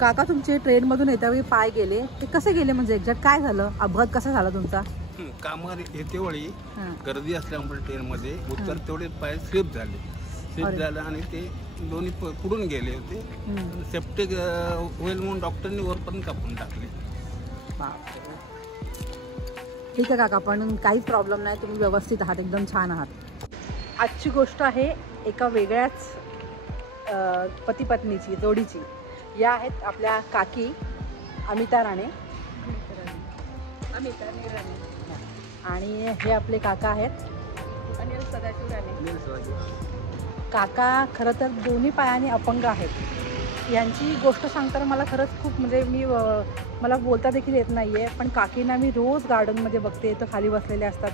काका तुमचे ट्रेनमधून येत्यावेळी पाय गेले, ते कसे गेले म्हणजे एक्झॅक्ट काय झालं, अपघात कसा झाला तुमचा? कामावर येतेवेळी गर्दी असल्यामुळे ट्रेनमध्ये उत्तर तेवढे पाय स्लिप झाले आणि ते दोन्ही पुढून गेले होते. सेफ्टी होईल म्हणून डॉक्टरनी वर पण कापून टाकले. ठीक आहे काका, पण काहीच प्रॉब्लेम नाही, तुम्ही व्यवस्थित आहात, एकदम छान आहात. आजची गोष्ट आहे एका वेगळ्याच पती पत्नीची जोडीची. या आहेत आपल्या काकी अमिता राणे आणि हे आपले काका आहेत अनिल सदाशिव राणे. काका खरं तर दोन्ही पायाने अपंग आहेत. यांची गोष्ट सांगताना मला खरंच खूप म्हणजे मला बोलता देखील येत नाही आहे, पण काकींना मी रोज गार्डनमध्ये बघते, तर खाली बसलेले असतात.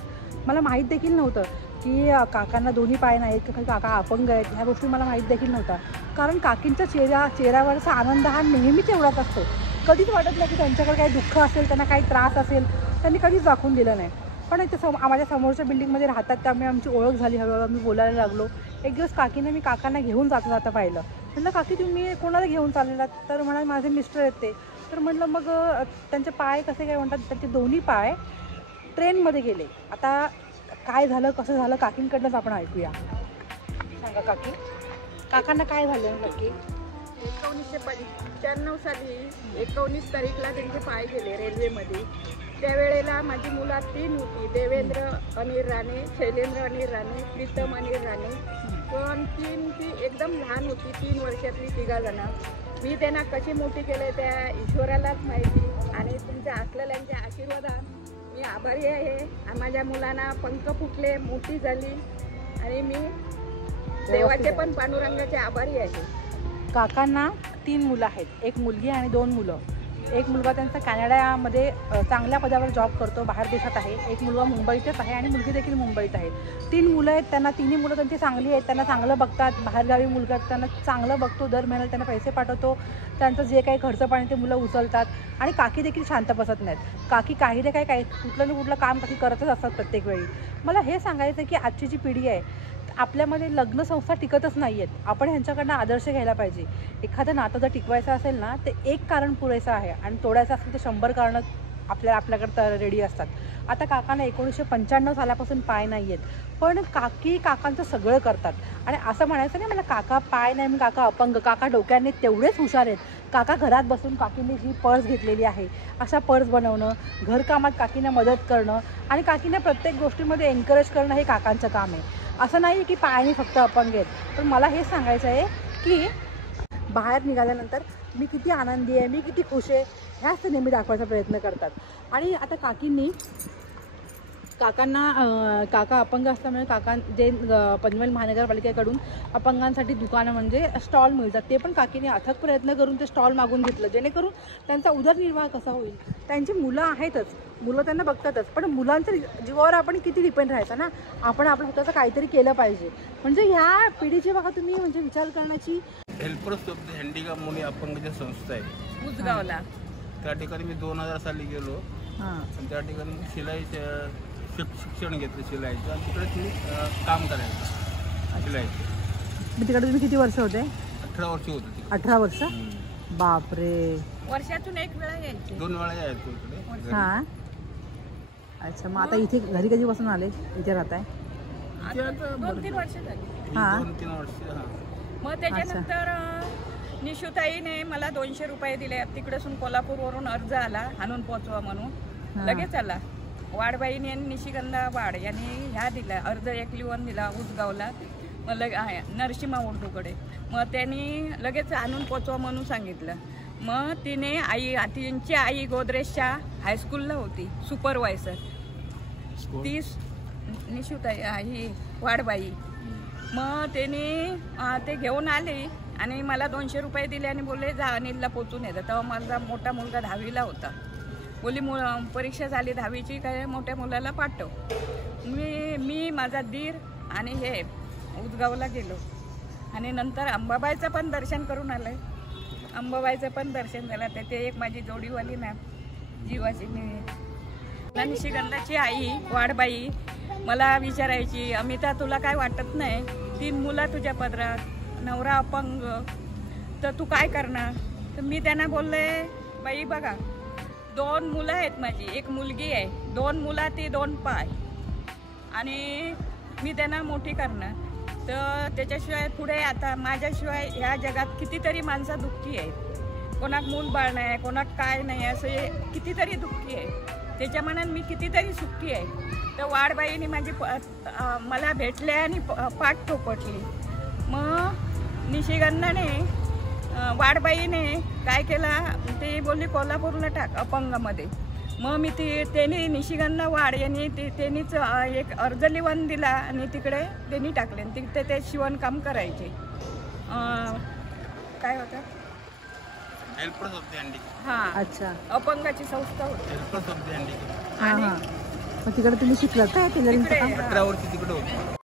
मला माहीत देखील नव्हतं की काकांना दोन्ही पाय नाहीत, की काका अपंग आहेत, ह्या गोष्टी मला माहीत देखील नव्हत्या. कारण काकींच्या चेहऱ्यावरचा आनंद हा नेहमीच एवढाच असतो. कधीच वाटत नाही की त्यांच्याकडे काही दुःख असेल, त्यांना काही त्रास असेल, त्यांनी कधीच दाखवून दिलं नाही. पण ते माझ्या समोरच्या बिल्डिंगमध्ये राहतात, त्यामुळे आमची ओळख झाली. हळूहळू आम्ही बोलायला लागलो. एक दिवस काकीने मी काकांना घेऊन जाता पाहिलं. म्हटलं काकी तुम्ही कोणाला घेऊन चाललेलात? तर म्हणा माझे मिस्टर आहेत ते. तर म्हटलं मग त्यांचे पाय कसे काय म्हणतात, त्यांचे दोन्ही पाय ट्रेनमध्ये गेले. आता काय झालं, कसं झालं, काकींकडनंच आपण ऐकूया. सांगा काकी, काकांना काय झालं नक्की? 1995 साली 19 तारीखला त्यांचे पाय गेले रेल्वेमध्ये. त्यावेळेला माझी मुलं 3 होती, देवेंद्र अनिल राणे, शैलेंद्र अनिल राणे, प्रीतम अनिल राणे. पण ती एकदम लहान होती, 3 वर्षातली 3 जणं. मी त्यांना कशी मोठी केले त्या ईश्वरालाच माहिती आणि तुमच्या असलेल्यांच्या आशीर्वादात मी आभारी आहे. माझ्या मुलांना पंख फुटले, मोठी झाली आणि मी देवाचे पण पांडुरंगाचे आभारी आहे. काकांना 3 मुलं आहेत, एक मुलगी आणि 2 मुलं. एक मुलगा त्यांचा कॅनडामध्ये चांगल्या पदावर जॉब करतो, बाहेर देशात आहे. एक मुलगा मुंबईतच आहे आणि मुलगी देखील मुंबईत आहे. 3 मुलं आहेत त्यांना, 3ही मुलं त्यांची चांगली आहेत, त्यांना चांगलं बघतात. बाहेरगावी मुलगा त्यांना चांगलं बघतो, दर महिन्याला त्यांना पैसे पाठवतो. त्यांचं जे काही खर्च पाणी ते मुलं उचलतात आणि काकी देखील शांत बसत नाहीत. काकी काही ना काही कुठलं ना कुठलं काम काकी करतच असतात प्रत्येक वेळी. मला हे सांगायचं की आजची जी पिढी आहे आपल्यामध्ये लग्न संस्था टिकतच नाही आहेत. आपण ह्यांच्याकडनं आदर्श घ्यायला पाहिजे. एखादं नातं जर टिकवायचं असेल ना, ते एक कारण पुरेसं आहे आणि तोडायचं असेल तर 100 कारणं आपल्याकडं रेडी असतात. आता काकांना 1995 सालापासून पाय नाही आहेत, पण काकांचं सगळं करतात. आणि असं म्हणायचं नाही मला काका पाय नाही, मी काका अपंग. काका डोक्याने तेवढेच हुशार आहेत. काका घरात बसून काकींनी जी पर्स घेतलेली आहे, अशा पर्स बनवणं, घरकामात काकींना मदत करणं आणि काकींना प्रत्येक गोष्टीमध्ये एनकरेज करणं हे काकांचं काम आहे. असं नाही की पायाने फक्त अपंग आहेत. पण मला हे सांगायचं आहे की बाहेर निघाल्यानंतर मी किती आनंदी आहे, मी किती खुश आहे, ह्याच ते नेहमी दाखवायचा प्रयत्न करतात. आणि आता काका अपंग असल्यामुळे जे पनवेल महानगरपालिकेकडून अपंगांसाठी दुकानं म्हणजे स्टॉल मिळतात, ते पण काकीने अथक प्रयत्न करून ते स्टॉल मागून घेतलं, जेणेकरून त्यांचा उदरनिर्वाह कसा होईल. त्यांची मुलं आहेतच, मुलं त्यांना बघतातच, पण मुलांच्या जीवावर आपण किती डिपेंड राहायचं ना. आपण आपलं स्वतःचं काहीतरी केलं पाहिजे. म्हणजे ह्या पिढीची बघा तुम्ही म्हणजे विचार करण्याची. हेल्पर्स ऑफ द हँडिकॅप मुली अपंगची संस्था आहे उजगावला. त्या ठिकाणी मी 2000 साली गेलो. त्या ठिकाणी शिलाईचं शिक्षण घेतलं, शिलाईचं, आणि तिकडेच मी काम करायचं शिलाईचं. तिकडे तुम्ही किती वर्ष होते? 18 वर्ष होते. 18 वर्ष? बापरे. वर्षातून 1 वेळा यायचे, 2 वेळा यायचो इकडे. हां, अच्छा. मग आता इथे घरी कधी बसून आले, इथे राहताय? 2-3 वर्ष झाली. 2-3 वर्ष. मग त्याच्यानंतर निशुताईने मला 200 रुपये दिले. तिकडेसून कोल्हापूरवरून अर्ज आला आणून पोचवा म्हणून, लगेच आला. वाडबाईने आणि निशिगंधा वाड यांनी ह्या दिला अर्ज, एक लिहून दिला उजगावला, मग नरसिंहा उर्दूकडे. मग त्यांनी लगेच आणून पोचवा म्हणून सांगितलं. मग तिची आई गोदरेजच्या हायस्कूलला होती सुपरवायझर. ती निशुताई ही वाडबाई. मग ते घेऊन आले आणि मला 200 रुपये दिले आणि बोलले जा अनिलला पोचून येतं. तेव्हा माझा मोठा मुलगा 10वीला होता. बोली परीक्षा झाली 10वीची, काय मोठ्या मुलाला पाठव. मी माझा दीर आणि हे उदगावला गेलो आणि नंतर अंबाबाईचं पण दर्शन करून आलं. अंबाबाईचं पण दर्शन झालं. ते एक माझी जोडीवाली ना जीवाची निशिगंधाची आई वाडबाई मला विचारायची, अमिता तुला काय वाटत नाही, 3 मुलं तुझ्या पदरात, नवरा अपंग, तर तू काय करणार? तर मी त्यांना बोलले, बाई बघा 2 मुलं आहेत माझी, एक मुलगी आहे, 2 मुलाती 2 पाय, आणि मी त्यांना मोठी करणार. तर त्याच्याशिवाय पुढे आता माझ्याशिवाय ह्या जगात कितीतरी माणसं दुःखी आहेत. कोणाक मूल बाळ नाही आहे, कोणाक काय नाही आहे, असे कितीतरी दुःखी आहे. त्याच्या मनात मी कितीतरी सुखी आहे. तर वाडबाईने माझी मला भेटले आणि पाठ थोपटली. मग निशिगंधाने वाडबाईने काय केला, ते बोलली कोल्हापूरला टाक अपंगामध्ये. मग मी त्यांनी निशिगंधा वाड यांनी त्यांनीच एक अर्ज लिहून दिला आणि तिकडे त्यांनी टाकले. तिकडे ते शिवणकाम करायचे. काय होतं, हेल्पर्स ऑफ द हँडिकॅप. हा, अच्छा. अपंगाची संस्था होती. Helpers of the handicap. हां हां. मग तिकडे तुम्ही शिकलात काय टेलरिंगचं काम? 18 वर्ष तिकडे होते.